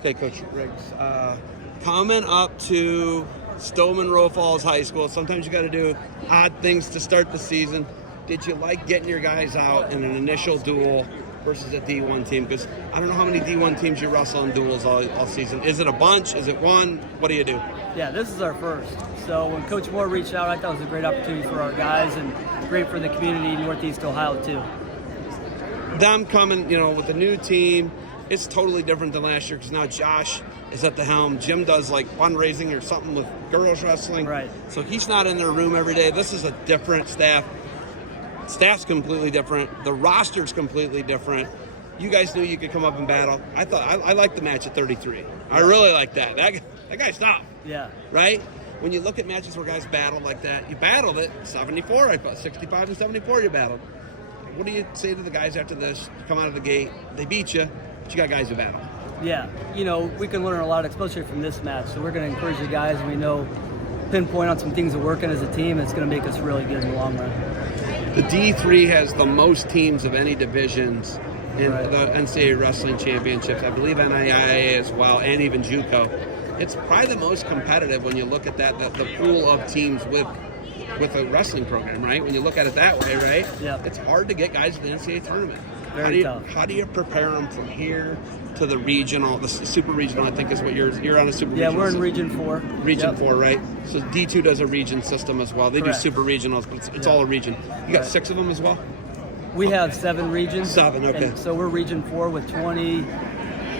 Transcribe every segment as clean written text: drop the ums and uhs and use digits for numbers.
Okay, Coach Riggs. Coming up to Stillman Row Falls High School, sometimes you got to do odd things to start the season. Did you like getting your guys out in an initial duel versus a D1 team? Because I don't know how many D1 teams you wrestle in duels all season. Is it a bunch? Is it one? What do you do? Yeah, this is our first. So when Coach Moore reached out, I thought it was a great opportunity for our guys and great for the community in Northeast Ohio too. Them coming, with the new team, it's totally different than last year because now Josh is at the helm. Jim does like fundraising or something with girls wrestling. Right. So he's not in their room every day. This is a different staff. Staff's completely different. The roster's completely different. You guys knew you could come up and battle. I liked the match at 33. Yeah. I really like that. That guy stopped. Yeah. Right? When you look at matches where guys battle like that, you battled it. 74, I thought 65 and 74 you battled. What do you say to the guys after this? You come out of the gate, they beat you, but you got guys who battle. Yeah, we can learn a lot, especially from this match. So we're going to encourage the guys, and we know pinpoint on some things that are working as a team. It's going to make us really good in the long run. The D3 has the most teams of any divisions in the NCAA Wrestling Championships. I believe NAIA as well, and even JUCO. It's probably the most competitive when you look at that the pool of teams with a wrestling program, right? When you look at it that way, right? Yeah. It's hard to get guys to the NCAA tournament. Very tough. How do you prepare them from here to the regional, the super regional? I think is what you're on a super. Yeah, regional we're in system. Region 4. Region 4, right? So D2 does a region system as well. They Correct. do super regionals, but it's all a region. You got 6 of them as well. We have 7 regions. 7, okay. And so we're Region 4 with 20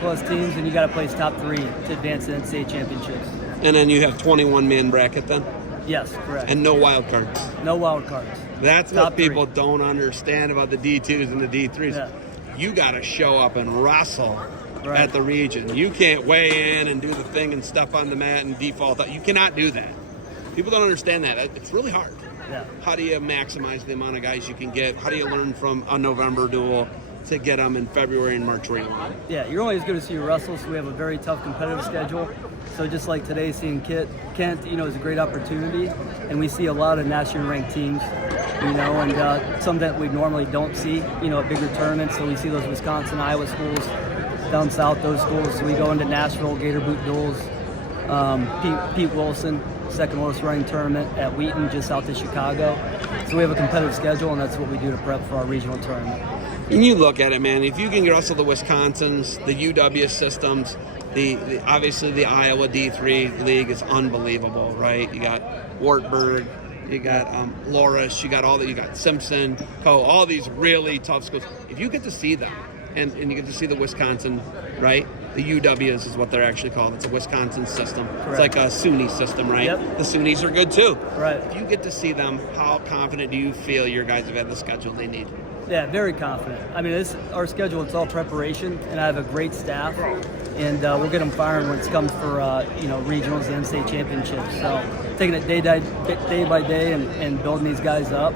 plus teams, and you got to place top 3 to advance to NCAA championships. And then you have 21-man bracket then. Yes, correct. And no wild cards. No wild cards. That's top what people 3. don't understand about the D2s and the D3s. Yeah. You got to show up and wrestle at the region. You can't weigh in and do the thing and step on the mat and default. You cannot do that. People don't understand that. It's really hard. Yeah. How do you maximize the amount of guys you can get? How do you learn from a November duel to get them in February and March where you want? Yeah, you're only as good as you wrestle, so we have a very tough competitive schedule. So just like today, seeing Kent, is a great opportunity, and we see a lot of nationally ranked teams, and some that we normally don't see, at bigger tournaments. So we see those Wisconsin, Iowa schools, down south, those schools. So we go into Nashville, Gator Boot duels. Pete Wilson, second lowest running tournament at Wheaton, just south of Chicago. So we have a competitive schedule, and that's what we do to prep for our regional tournament. And you look at it, man, if you can wrestle the Wisconsins, the UW systems, the obviously the Iowa D3 league is unbelievable, right? You got Wartburg, you got Loris, you got Simpson, all these really tough schools. If you get to see them, and you get to see the Wisconsin, right? The UWs is what they're actually called. It's a Wisconsin system. Correct. It's like a SUNY system, right? Yep. The SUNYs are good too. Right. If you get to see them, how confident do you feel your guys have had the schedule they need? Yeah, very confident. I mean, our schedule, it's all preparation, and I have a great staff, and we'll get them firing when it comes for, regionals and NCAA championships. So taking it day by day and building these guys up,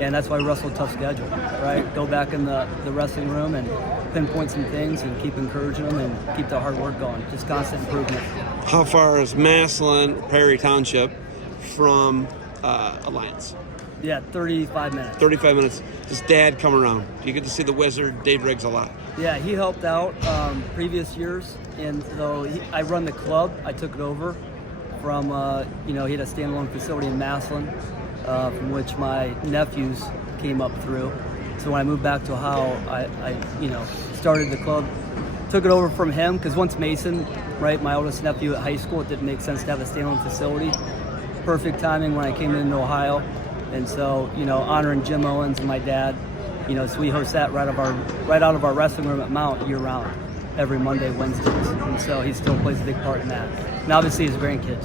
and that's why we wrestle a tough schedule, right? Go back in the wrestling room and pinpoint some things and keep encouraging them and keep the hard work going. Just constant improvement. How far is Massillon, Perry Township from Alliance? Yeah, 35 minutes. 35 minutes. Does Dad come around? Do you get to see the Wizard, Dave Riggs, a lot? Yeah, he helped out previous years, and so I run the club. I took it over from, he had a standalone facility in Massillon, from which my nephews came up through. So when I moved back to Ohio, I started the club, took it over from him, because once Mason, right, my oldest nephew at high school, it didn't make sense to have a standalone facility. Perfect timing when I came into Ohio. And so, honoring Jim Owens and my dad, so we host that right out of our wrestling room at Mount year round, every Monday, Wednesdays. And so he still plays a big part in that. And obviously his grandkids.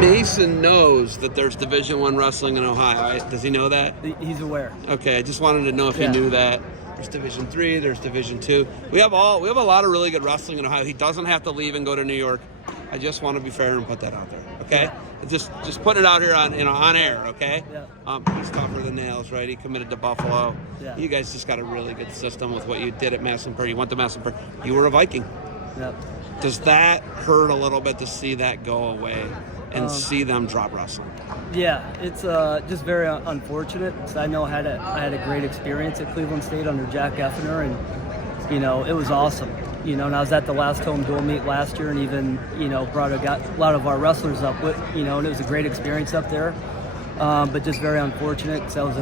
Mason knows that there's Division I wrestling in Ohio, right? Does he know that? He's aware. Okay, I just wanted to know if he knew that. There's Division III, there's Division II. We have a lot of really good wrestling in Ohio. He doesn't have to leave and go to New York. I just want to be fair and put that out there, okay? Yeah. Just put it out here on air, okay? Yeah. He's tougher than nails, right? He committed to Buffalo. Yeah. You guys just got a really good system with what you did at Massillon Prairie. You went to Massillon Prairie. You were a Viking. Yep. Does that hurt a little bit to see that go away and see them drop wrestling? Yeah, it's just very unfortunate. So I know I had a great experience at Cleveland State under Jack Effner, and it was awesome. And I was at the last home dual meet last year, and even brought a lot of our wrestlers up with, and it was a great experience up there. But just very unfortunate because that was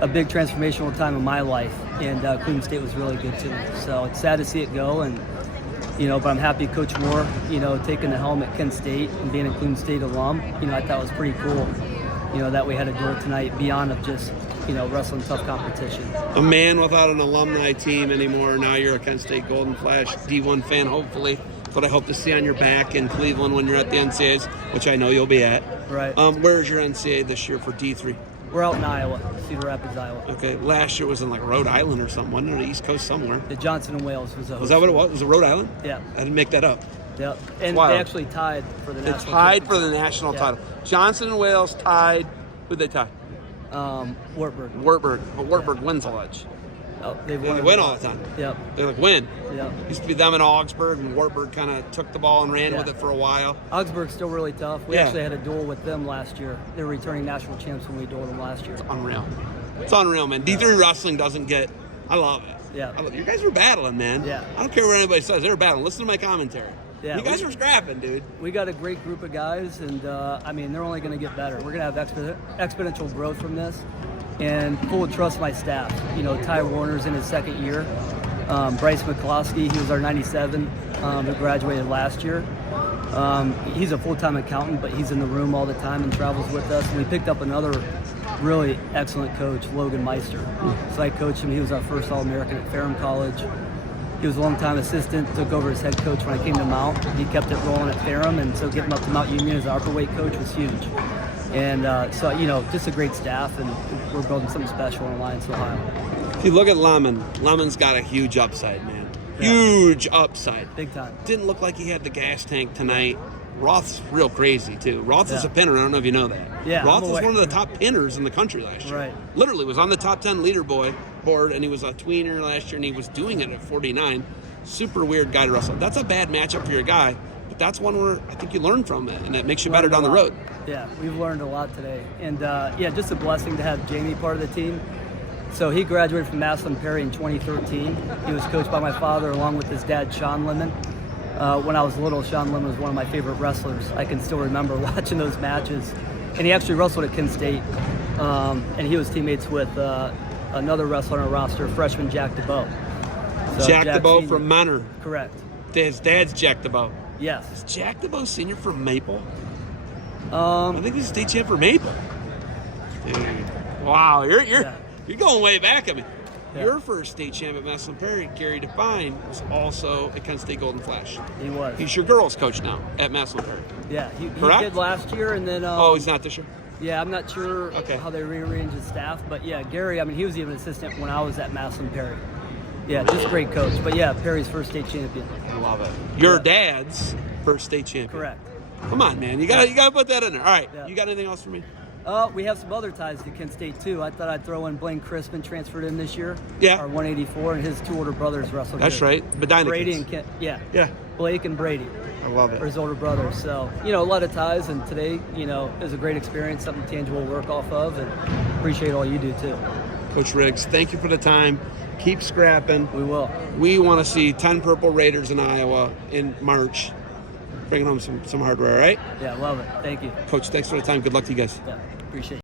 a big transformational time in my life, and Cleveland State was really good to me. So it's sad to see it go, and but I'm happy Coach Moore, taking the helm at Kent State and being a Cleveland State alum. I thought it was pretty cool, that we had a duel tonight beyond of just wrestling tough competition. A man without an alumni team anymore. Now you're a Kent State Golden Flash D1 fan, hopefully. That's what I hope to see on your back in Cleveland when you're at the NCAAs, which I know you'll be at. Right. Where's your NCAA this year for D3? We're out in Iowa, Cedar Rapids, Iowa. Okay. Last year was in Rhode Island or something, wasn't it? East Coast somewhere. The Johnson and Wales was a host. Was that what it was? Was it Rhode Island? Yeah. I didn't make that up. Yep. And wild. they actually tied for the national. They tied for the national title. Johnson and Wales tied. Who'd they tie? Wartburg. Wartburg. But Wartburg wins all that. Oh, They win all the time. Yep. They win. Yep. Used to be them in Augsburg, and Wartburg kind of took the ball and ran with it for a while. Augsburg's still really tough. We actually had a duel with them last year. They were returning national champs when we dueled them last year. It's unreal. It's unreal, man. D3 wrestling doesn't get. I love it. Yeah. I love it. You guys were battling, man. Yeah. I don't care what anybody says. They were battling. Listen to my commentary. Yeah, you guys were scrapping, dude. We got a great group of guys, and they're only going to get better. We're going to have exponential growth from this, and full trust my staff. Ty Warner's in his second year. Bryce McCloskey, he was our 97, who graduated last year. He's a full-time accountant, but he's in the room all the time and travels with us. And we picked up another really excellent coach, Logan Meister. So I coached him. He was our first All-American at Ferrum College. He was a long-time assistant, took over as head coach when I came to Mount. He kept it rolling at Ferrum, and so getting up to Mount Union as our upper weight coach was huge. And just a great staff, and we're building something special in Alliance, Ohio. If you look at Lemon's got a huge upside, man. Yeah. Huge upside. Big time. Didn't look like he had the gas tank tonight. Roth's real crazy, too. Roth is a pinner. I don't know if you know that. Yeah, Roth was one of the top pinners in the country last year. Right. Literally was on the top 10 leaderboard, and he was a tweener last year, and he was doing it at 49. Super weird guy to wrestle. That's a bad matchup for your guy, but that's one where I think you learn from it, and it makes you better down the road. Yeah, we've learned a lot today. And, just a blessing to have Jamie part of the team. So he graduated from Massillon Perry in 2013. He was coached by my father along with his dad, Sean Lemon. When I was little, Sean Lemon was one of my favorite wrestlers. I can still remember watching those matches. And he actually wrestled at Kent State. And he was teammates with another wrestler on our roster, freshman Jack DeBow. So Jack DeBow from Menor. Correct. His dad's Jack DeBow. Yes. Is Jack DeBow Sr. from Maple? I think he's a state champ for Maple. Dude. Wow, you're going way back. I mean, your first state champ at Massillon Perry, Gary Define, was also a Kent State Golden Flash. He was. He's your girls' coach now at Massillon Perry. Yeah, he did last year, and then. He's not this year. Yeah, I'm not sure how they rearranged his staff, but yeah, Gary. I mean, he was even an assistant when I was at Massillon Perry. Yeah, just great coach. But yeah, Perry's first state champion. Love it. Your dad's first state champion. Correct. Come on, man. You gotta put that in there. All right. Yeah. You got anything else for me? We have some other ties to Kent State too. I thought I'd throw in Blaine Crispin, transferred in this year. Yeah. Our 184, and his two older brothers wrestled. That's here. right. Medina Brady kids. and Kent. Yeah. Yeah. Blake and Brady. I love it. Or his older brothers. So, a lot of ties, and today, is a great experience, something tangible to work off of, and appreciate all you do too. Coach Riggs, thank you for the time. Keep scrapping. We will. We want to see 10 Purple Raiders in Iowa in March. Bringing home some hardware, all right? Yeah, love it. Thank you. Coach, thanks for the time. Good luck to you guys. Yeah, appreciate it.